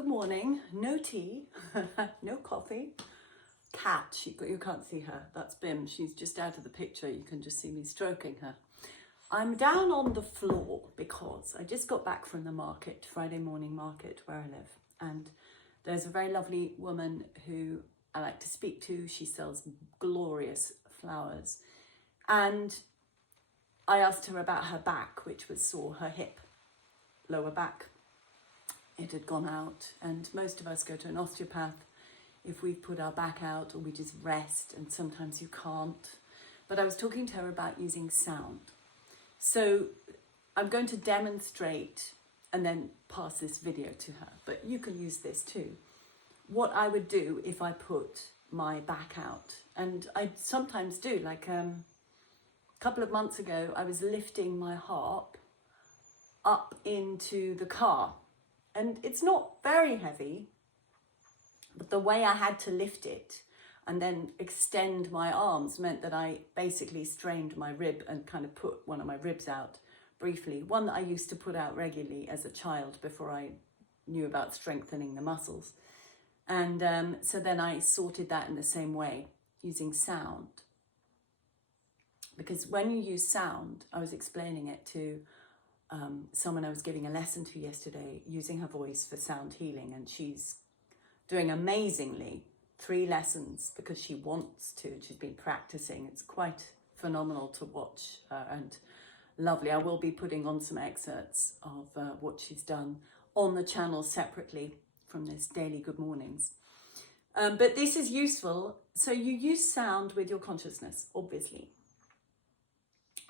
good morning. No tea, no coffee. Cat, you can't see her, that's Bim. She's just out of the picture, you can just see me stroking her. I'm down on the floor because I just got back from the market, Friday morning market where I live. And there's a very lovely woman who I like to speak to. She sells glorious flowers. And I asked her about her back, which was sore, her hip, lower back. It had gone out, and most of us go to an osteopath if we put our back out, or we just rest, and sometimes you can't. But I was talking to her about using sound. So I'm going to demonstrate and then pass this video to her, but you can use this too. What I would do if I put my back out, and I sometimes do, like a couple of months ago, I was lifting my harp up into the car. And it's not very heavy, but the way I had to lift it and then extend my arms meant that I basically strained my rib and kind of put one of my ribs out briefly. One that I used to put out regularly as a child before I knew about strengthening the muscles. And so then I sorted that in the same way, using sound. Because when you use sound, I was explaining it to someone I was giving a lesson to yesterday, using her voice for sound healing, and she's doing amazingly, 3 lessons because she wants to. She's been practicing. It's quite phenomenal to watch and lovely. I will be putting on some excerpts of what she's done on the channel separately from this daily good mornings. But this is useful. So you use sound with your consciousness, obviously,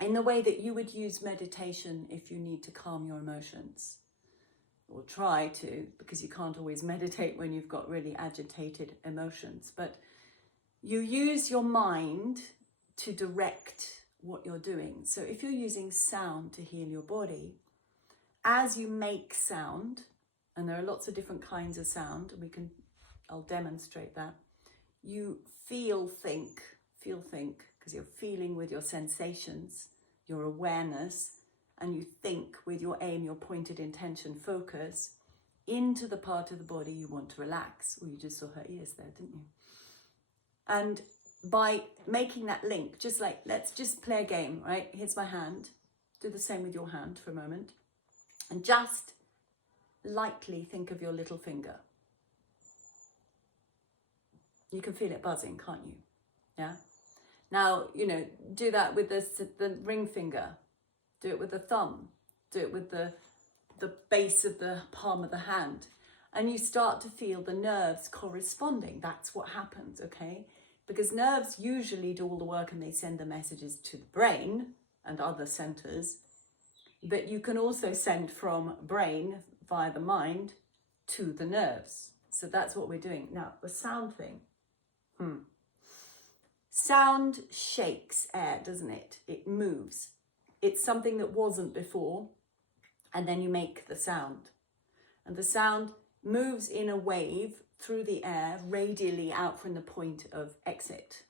in the way that you would use meditation if you need to calm your emotions, or try to, because you can't always meditate when you've got really agitated emotions. But you use your mind to direct what you're doing. So if you're using sound to heal your body, as you make sound, and there are lots of different kinds of sound, and I'll demonstrate that, you think, because you're feeling with your sensations, your awareness, and you think with your aim, your pointed intention, focus into the part of the body you want to relax. Well, you just saw her ears there, didn't you? And by making that link, just like, let's just play a game, right? Here's my hand. Do the same with your hand for a moment. And just lightly think of your little finger. You can feel it buzzing, can't you? Yeah? Now, do that with the ring finger. Do it with the thumb. Do it with the base of the palm of the hand. And you start to feel the nerves corresponding. That's what happens, okay? Because nerves usually do all the work and they send the messages to the brain and other centers. But you can also send from brain via the mind to the nerves. So that's what we're doing. Now, the sound thing. Sound shakes air, doesn't it? It moves. It's something that wasn't before, and then you make the sound. And the sound moves in a wave through the air, radially out from the point of exit.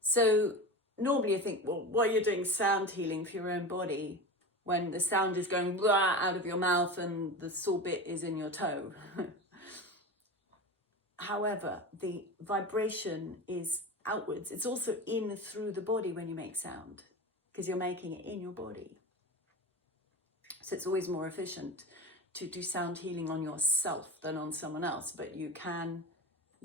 So normally you think, well, why are you doing sound healing for your own body when the sound is going blah out of your mouth and the sore bit is in your toe? However, the vibration is outwards. It's also in through the body when you make sound, because you're making it in your body. So it's always more efficient to do sound healing on yourself than on someone else, but you can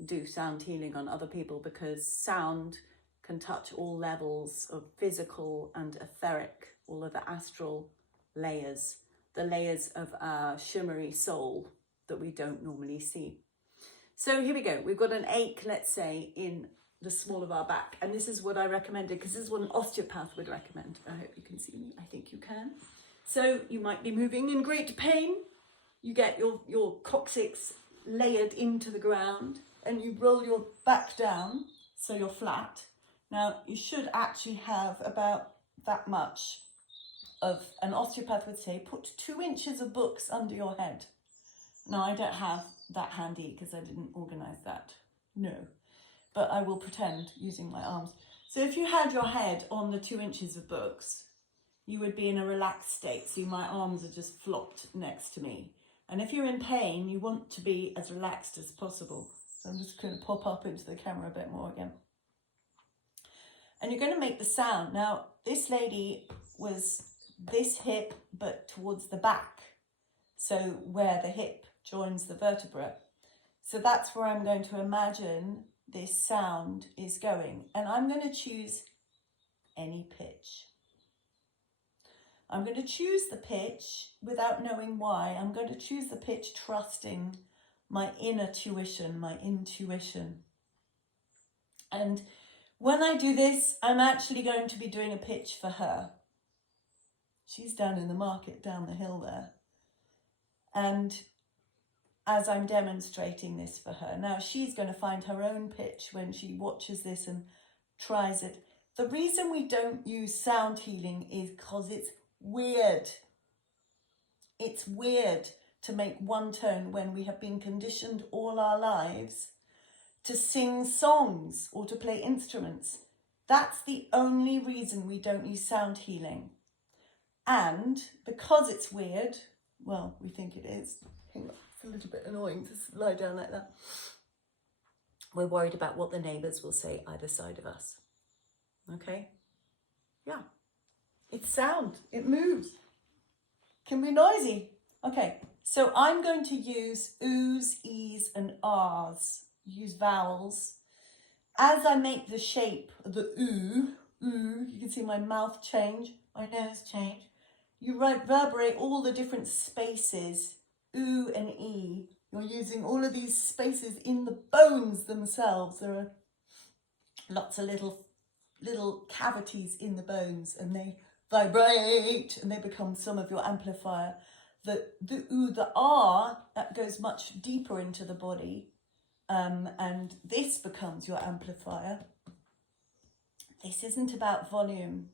do sound healing on other people because sound can touch all levels of physical and etheric, all of the astral layers, the layers of our shimmery soul that we don't normally see. So here we go. We've got an ache, let's say, in the small of our back. And this is what I recommended, because this is what an osteopath would recommend. I hope you can see me. I think you can. So you might be moving in great pain. You get your coccyx layered into the ground and you roll your back down so you're flat. Now, you should actually have about that much of, an osteopath would say, put 2 inches of books under your head. Now, I don't have that handy because I didn't organise that. No. But I will pretend using my arms. So if you had your head on the 2 inches of books, you would be in a relaxed state. See, my arms are just flopped next to me. And if you're in pain, you want to be as relaxed as possible. So I'm just going to pop up into the camera a bit more again. And you're going to make the sound. Now, this lady was this hip, but towards the back. So where the hip joins the vertebra. So that's where I'm going to imagine this sound is going. And I'm going to choose any pitch. I'm going to choose the pitch without knowing why. I'm going to choose the pitch trusting my inner tuition, my intuition. And when I do this, I'm actually going to be doing a pitch for her. She's down in the market down the hill there. And as I'm demonstrating this for her, now she's going to find her own pitch when she watches this and tries it. The reason we don't use sound healing is because it's weird. It's weird to make one tone when we have been conditioned all our lives to sing songs or to play instruments. That's the only reason we don't use sound healing. And because it's weird, well, we think it is. Hang on, it's a little bit annoying to lie down like that. We're worried about what the neighbours will say either side of us. Okay? Yeah. It's sound. It moves. Can be noisy. Okay, so I'm going to use oohs, e's and ahs. Use vowels. As I make the shape of the ooh, you can see my mouth change, my nose change. You reverberate all the different spaces, ooh and e. You're using all of these spaces in the bones themselves. There are lots of little cavities in the bones, and they vibrate and they become some of your amplifier. The ooh, the ah, that goes much deeper into the body. And this becomes your amplifier. This isn't about volume.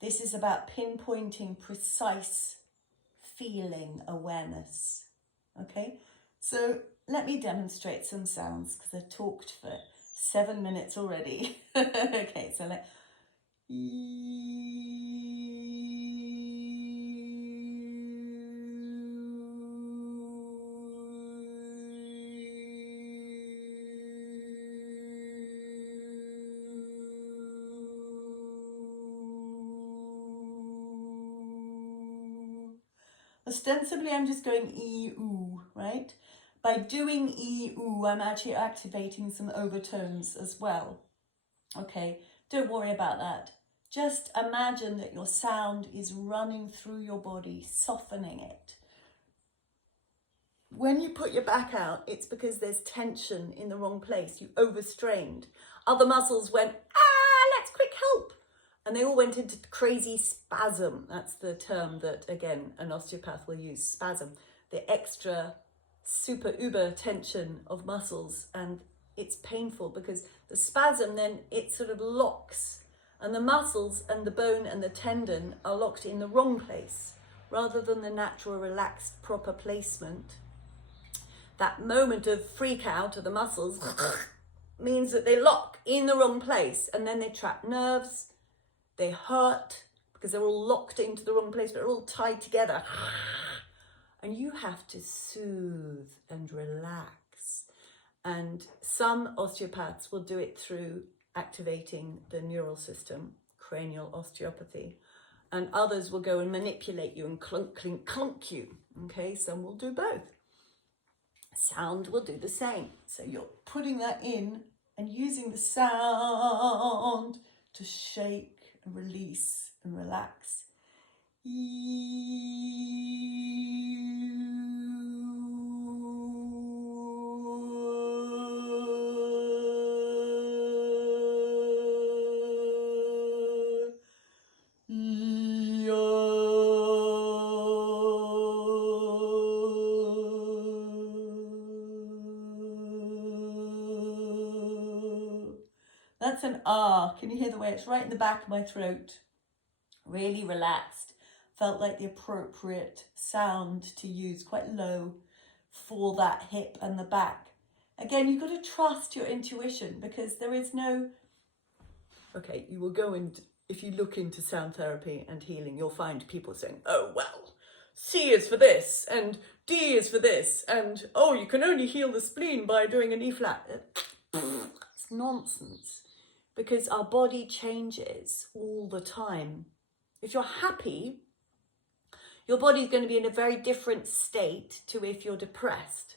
This is about pinpointing precise feeling awareness. Okay, so let me demonstrate some sounds because I've talked for 7 minutes already. Okay, so let ostensibly, I'm just going E-oo, right? By doing E-oo, I'm actually activating some overtones as well. Okay, don't worry about that. Just imagine that your sound is running through your body, softening it. When you put your back out, it's because there's tension in the wrong place. You overstrained. Other muscles went, let's quick help. And they all went into crazy spasm. That's the term that, again, an osteopath will use, spasm. The extra super uber tension of muscles. And it's painful because the spasm then, it sort of locks. And the muscles and the bone and the tendon are locked in the wrong place rather than the natural, relaxed, proper placement. That moment of freak out of the muscles means that they lock in the wrong place and then they trap nerves. They hurt because they're all locked into the wrong place, but they're all tied together. And you have to soothe and relax. And some osteopaths will do it through activating the neural system, cranial osteopathy. And others will go and manipulate you and clunk, clink, clunk you. Okay, some will do both. Sound will do the same. So you're putting that in and using the sound to shake and release and relax. That's an ah. Can you hear the way it's right in the back of my throat? Really relaxed. Felt like the appropriate sound to use, quite low for that hip and the back. Again, you've got to trust your intuition because there is no... Okay, you will go and if you look into sound therapy and healing, you'll find people saying, oh, well, C is for this, and D is for this, and oh, you can only heal the spleen by doing an E flat. It's nonsense, because our body changes all the time. If you're happy, your body's going to be in a very different state to if you're depressed.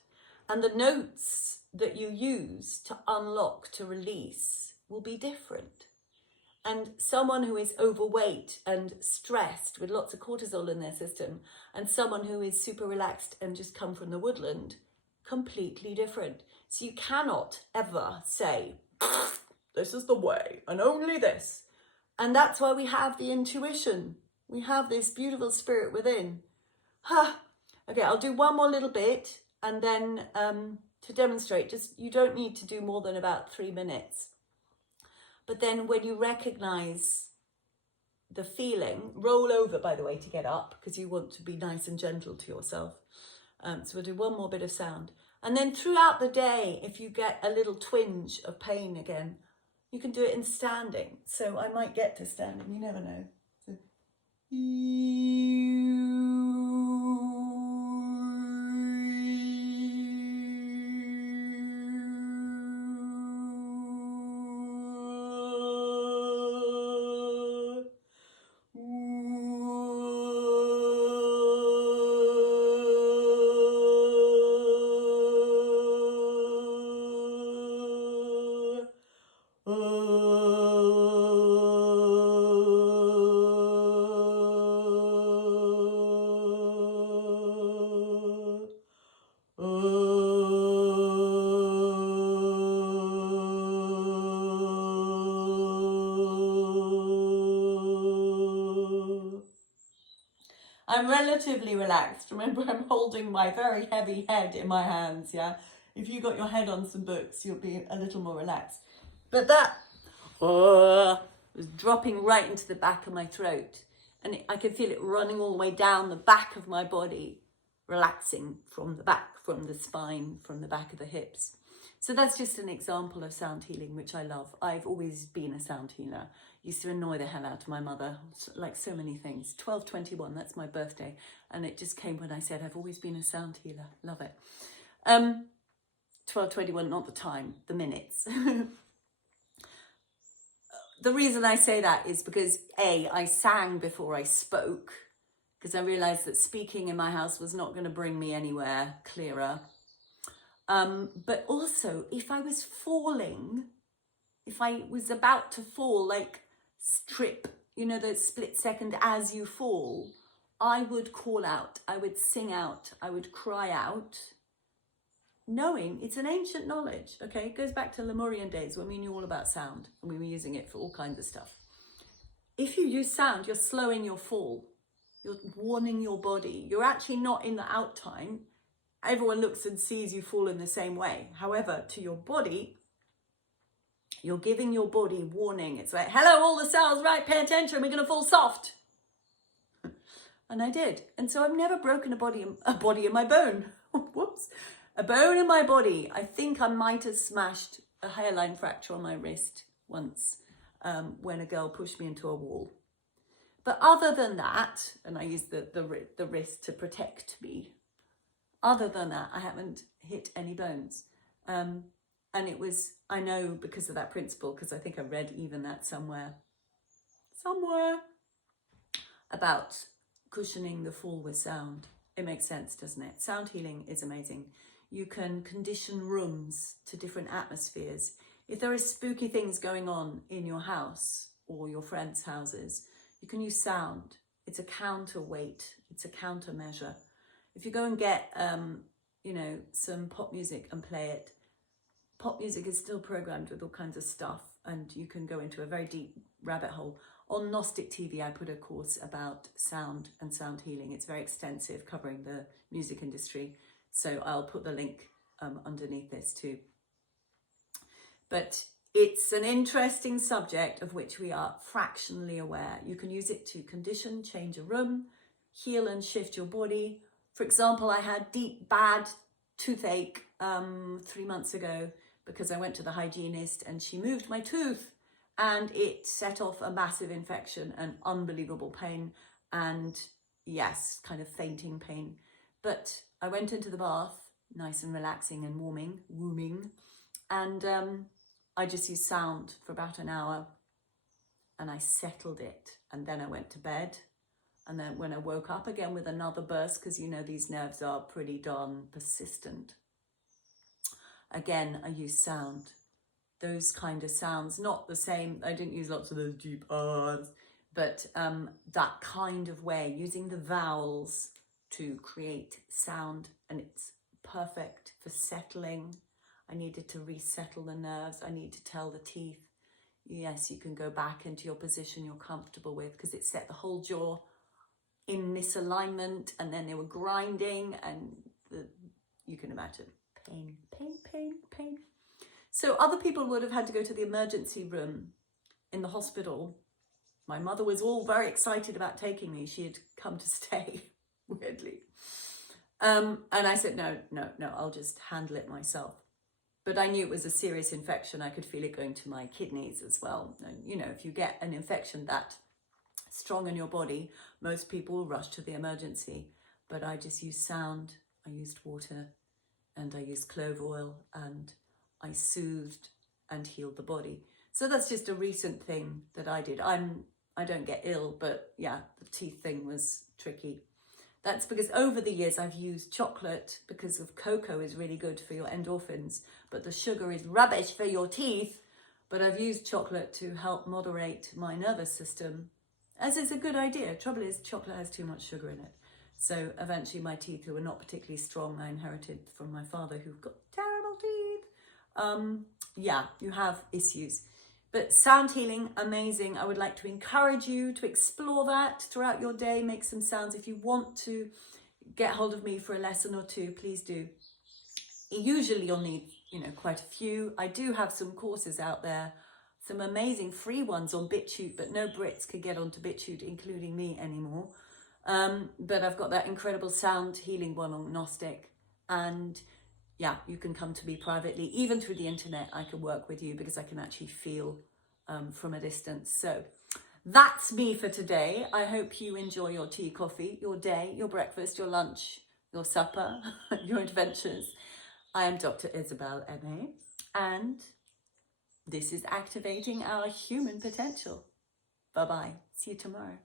And the notes that you use to unlock, to release, will be different. And someone who is overweight and stressed with lots of cortisol in their system, and someone who is super relaxed and just come from the woodland, completely different. So you cannot ever say, this is the way, and only this. And that's why we have the intuition. We have this beautiful spirit within. Okay, I'll do one more little bit, and then to demonstrate, just you don't need to do more than about 3 minutes. But then when you recognize the feeling, roll over, by the way, to get up, because you want to be nice and gentle to yourself. So we'll do one more bit of sound. And then throughout the day, if you get a little twinge of pain again, you can do it in standing. So I might get to standing, you never know. So, I'm relatively relaxed. Remember, I'm holding my very heavy head in my hands, yeah? If you got your head on some books, you'll be a little more relaxed. But that was dropping right into the back of my throat. And I could feel it running all the way down the back of my body, relaxing from the back, from the spine, from the back of the hips. So that's just an example of sound healing, which I love. I've always been a sound healer. Used to annoy the hell out of my mother, like so many things. 12/21, that's my birthday. And it just came when I said, I've always been a sound healer. Love it. 12/21, not the time, the minutes. The reason I say that is because A, I sang before I spoke, because I realized that speaking in my house was not going to bring me anywhere clearer. But also, if I was falling, if I was about to fall, like strip, you know, the split second as you fall, I would call out, I would sing out, I would cry out, knowing it's an ancient knowledge, okay? It goes back to Lemurian days when we knew all about sound and we were using it for all kinds of stuff. If you use sound, you're slowing your fall. You're warning your body. You're actually not in the out time. Everyone looks and sees you fall in the same way. However, to your body, you're giving your body warning. It's like, hello, all the cells, right? Pay attention. We're going to fall soft. And I did. And so I've never broken a body in my bone. Whoops. A bone in my body. I think I might have smashed a hairline fracture on my wrist once when a girl pushed me into a wall. But other than that, and I used the wrist to protect me, other than that, I haven't hit any bones. And it was, I know because of that principle, because I think I read even that somewhere, about cushioning the fall with sound. It makes sense, doesn't it? Sound healing is amazing. You can condition rooms to different atmospheres. If there are spooky things going on in your house or your friends' houses, you can use sound. It's a counterweight. It's a countermeasure. If you go and get, some pop music and play it, pop music is still programmed with all kinds of stuff, and you can go into a very deep rabbit hole. On Gnostic TV, I put a course about sound and sound healing. It's very extensive, covering the music industry. So I'll put the link underneath this too. But it's an interesting subject of which we are fractionally aware. You can use it to condition, change a room, heal and shift your body. For example, I had deep, bad toothache 3 months ago because I went to the hygienist and she moved my tooth and it set off a massive infection and unbelievable pain. And yes, kind of fainting pain. But I went into the bath, nice and relaxing and warming, and I just used sound for about an hour, and I settled it, and then I went to bed. And then when I woke up again with another burst, because you know these nerves are pretty darn persistent, again I used sound. Those kind of sounds, not the same, I didn't use lots of those deep ahs, but that kind of way, using the vowels to create sound, and it's perfect for settling. I needed to resettle the nerves. I need to tell the teeth, yes, you can go back into your position you're comfortable with, because it set the whole jaw in misalignment, and then they were grinding, and you can imagine pain. So other people would have had to go to the emergency room in the hospital. My mother was all very excited about taking me. She had come to stay, weirdly. And I said, no, I'll just handle it myself. But I knew it was a serious infection. I could feel it going to my kidneys as well. And, you know, if you get an infection that strong in your body, most people will rush to the emergency. But I just used sound, I used water, and I used clove oil, and I soothed and healed the body. So that's just a recent thing that I did. I don't get ill, but yeah, the teeth thing was tricky. That's because over the years I've used chocolate, because of cocoa is really good for your endorphins, but the sugar is rubbish for your teeth. But I've used chocolate to help moderate my nervous system, as is a good idea. Trouble is, chocolate has too much sugar in it. So eventually my teeth, who were not particularly strong, I inherited from my father, who've got terrible teeth. Yeah, you have issues. But sound healing, amazing. I would like to encourage you to explore that throughout your day. Make some sounds. If you want to get hold of me for a lesson or two, please do. Usually you'll need, you know, quite a few. I do have some courses out there, some amazing free ones on BitChute, but no Brits could get onto BitChute, including me, anymore. But I've got that incredible sound healing one on Gnostic, and yeah, you can come to me privately, even through the internet. I can work with you because I can actually feel from a distance. So that's me for today. I hope you enjoy your tea, coffee, your day, your breakfast, your lunch, your supper, your adventures. I am Dr. Isabel M.A. and this is Activating Our Human Potential. Bye-bye. See you tomorrow.